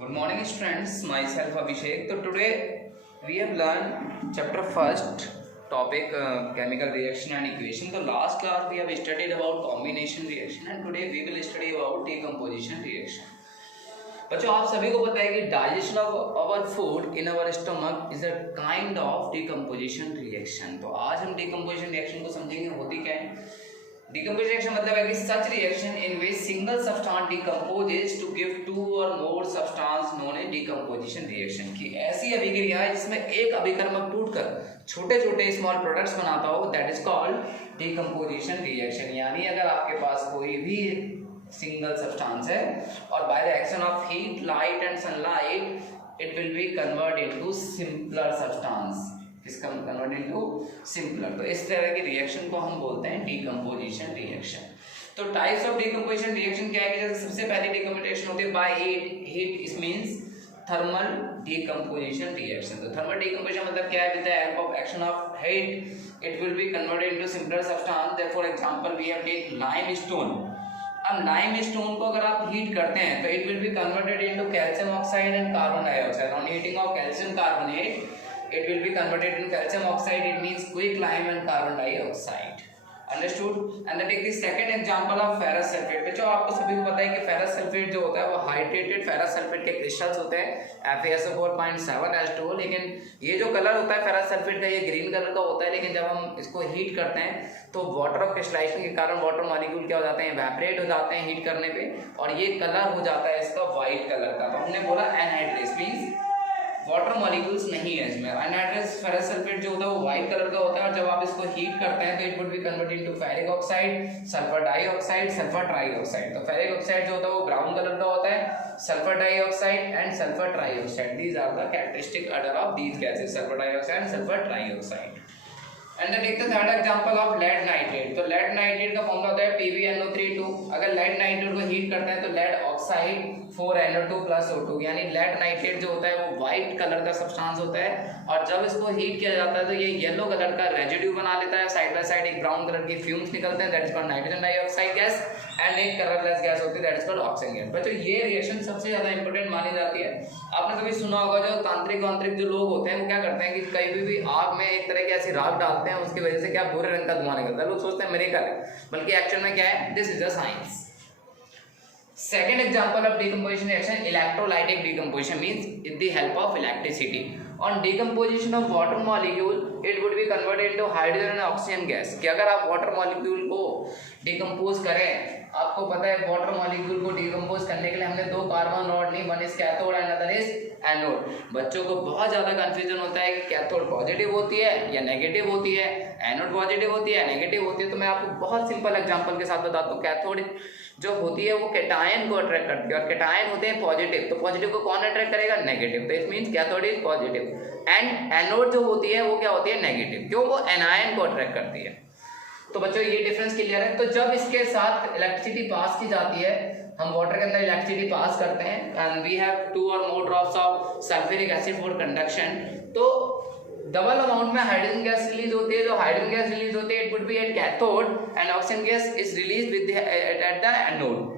Good morning students, myself Abhishek. So today we have learned chapter first topic chemical reaction and equation. So last class we have studied about combination reaction and today we will study about decomposition reaction. बच्चों आप सभी को पता है कि digestion of our food in our stomach is a kind of decomposition reaction. तो आज हम डिकम्पोजिशन रिएक्शन को समझेंगे होती क्या है। डिकम्पोजिशन रिएक्शन मतलब है कि such reaction in which single substance decomposes to give two or more substance known as decomposition reaction की ऐसी अभिक्रिया है जिसमें एक अभिकर्मक टूटकर छोटे छोटे स्मॉल प्रोडक्ट्स बनाता हो, that is called decomposition reaction. यानी अगर आपके पास कोई भी सिंगल सब्सटेंस है और by the action of heat, light and sunlight it will B convert into simpler substance, इसका कन्वर्ट इनटू सिंपलर। तो इस तरह की रिएक्शन को हम बोलते हैं डिकम्पोजिशन रिएक्शन। तो टाइप्स ऑफ डिकम्पोजिशन रिएक्शन क्या है कि जैसे सबसे पहली डिकम्पोजिशन होती है by heat, it means thermal decomposition reaction. तो थर्मल डिकम्पोजिशन मतलब क्या है, with the help of action of heat it will be converted into simpler substance. For example we have take limestone. अब लाइमस्टोन को अगर आप हीट करते हैं तो it will be converted into calcium oxide and carbon dioxide. On heating of calcium carbonate it will be converted into calcium oxide, it means quick lime and carbon dioxide. Understood? And then take the second example of ferrous sulfate। बच्चों आपको सभी को पता है कि ferrous sulfate जो होता है वो हाइड्रेटेड ferrous sulfate के क्रिस्टल्स होते हैं FeSO4.7H2O। लेकिन ये जो कलर होता है ferrous sulfate का ये ग्रीन कलर का होता है, लेकिन जब हम इसको हीट करते हैं तो वाटर ऑफ क्रिस्टलाइजेशन के कारण वाटर मॉलिक्यूल क्या हो जाते हैं, इवेपोरेट हो जाते हैं हीट करने पे और ये कलर हो जाता है इसका व्हाइट कलर का। तो हमने बोला एनहाइड्रेस मींस वाटर मॉलिक्यूल्स नहीं है इसमें। एनहाइड्रस फेरस सल्फेट जो होता है वो व्हाइट कलर का होता है और जब आप इसको हीट करते हैं तो it would be converted into ferric oxide, sulphur dioxide, sulphur trioxide. तो फेरिक ऑक्साइड जो होता है वो ब्राउन कलर का होता है, sulphur dioxide and sulphur trioxide, these are the characteristic order of these gases, sulphur dioxide and sulphur trioxide. And then take the third example of lead nitrate. तो lead nitrate का formula होता है PbNO3 अगर lead nitrate को heat करते हैं तो lead oxide 4NO2 + O2, यानी लेड नाइट्रेट जो होता है वो व्हाइट कलर का सब्सटेंस होता है और जब इसको हीट किया जाता है तो ये येलो कलर का रेजिड्यू बना लेता है, साइड बाय साइड एक ब्राउन कलर की फ्यूम्स निकलते हैं, that is called nitrogen dioxide gas and एक कलरलेस गैस होती है, that is called oxygen gas. बच्चों ये रिएक्शन सबसे ज्यादा इंपॉर्टेंट मानी जाती है। आपने कभी सुना होगा जो तांत्रिक जो लोग होते हैं वो क्या करते हैं कि कहीं भी आग में एक तरह की ऐसी राख डालते हैं, उसकी वजह से क्या भूरे रंग का धुआं निकलता है। लोग सोचते हैं मिरेकल है, बल्कि एक्चुअल में क्या है, this is a science. Second example of decomposition reaction, electrolytic decomposition means with the help of electricity. On decomposition of water molecule, it would be converted into hydrogen and oxygen gas। कि अगर आप water molecule को decompose करें, आपको पता है water molecule को decompose करने के लिए हमने दो कार्बन रॉड ली, one is cathode and other is anode. बच्चों को बहुत ज्यादा कंफ्यूजन होता है कि कैथोड पॉजिटिव होती है या नेगेटिव होती है, एनोड पॉजिटिव होती है नेगेटिव होती है। तो मैं आपको बहुत सिंपल एग्जांपल के साथ बताता हूँ। कैथोड जो होती है वो कैटायन को अट्रैक्ट करती है और कैटायन होते हैं पॉजिटिव, तो पॉजिटिव को कौन अट्रैक्ट करेगा, नेगेटिव। तो it means cathode is positive and anode जो होती है वो क्या होती है, नेगेटिव, क्यों, वो एनायन को अट्रैक्ट करती है। तो बच्चों ये डिफरेंस क्लियर है। तो जब इसके साथ इलेक्ट्रिसिटी पास की जाती है, हम वाटर के अंदर इलेक्ट्रिसिटी पास करते हैं and we have 2 or more drops of sulphuric acid for conduction, तो डबल अमाउंट में हाइड्रोजन गैस रिलीज होती है। जो हाइड्रोजन गैस रिलीज होती है it would be at cathode and oxygen gas is release with at the anode.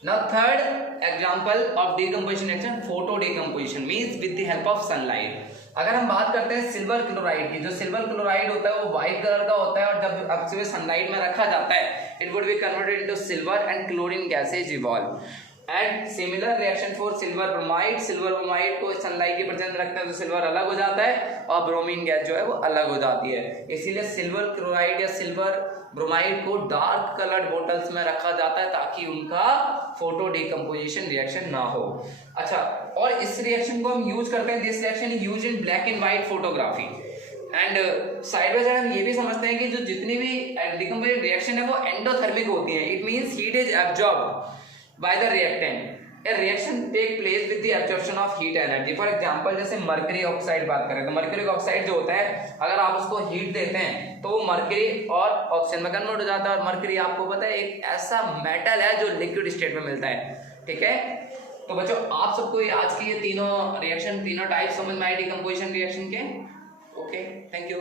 Now third example of decomposition reaction, photo decomposition means with the help of sunlight। अगर हम बात करते हैं silver chloride की, जो silver chloride होता है वो व्हाइट कलर का होता है और जब अब सनलाइट में रखा जाता है it would be converted into silver and chlorine gases evolve. And similar reaction for silver bromide. Silver bromide को सनलाइट के प्रेजेंस रखते हैं तो सिल्वर अलग हो जाता है और ब्रोमीन गैस जो है वो अलग हो जाती है। इसीलिए सिल्वर क्लोराइड या सिल्वर ब्रोमाइड को डार्क कलर्ड बोटल्स में रखा जाता है ताकि उनका फोटो डिकम्पोजिशन रिएक्शन ना हो। अच्छा, और इस रिएक्शन को हम यूज करते हैं, this reaction is used in black and white photography. And side by side हम ये भी समझते हैं कि जो जितनी भी डिकम्पोजिशन रिएक्शन है वो एंडोथर्मिक होती है, it means heat is absorbed by the reactant. A reaction take place with the absorption of heat energy. For example जैसे मर्करी ऑक्साइड बात करें तो मर्करी ऑक्साइड जो होता है अगर आप उसको हीट देते हैं तो वो मर्करी और ऑक्सीजन में कन्वर्ट हो जाता है और मर्करी आपको पता है एक ऐसा मेटल है जो लिक्विड स्टेट में मिलता है। ठीक है, तो बच्चों आप सबको आज की ये तीनों रिएक्शन, तीनों टाइप समझ में आए डिकम्पोजिशन रिएक्शन के। Okay, thank you.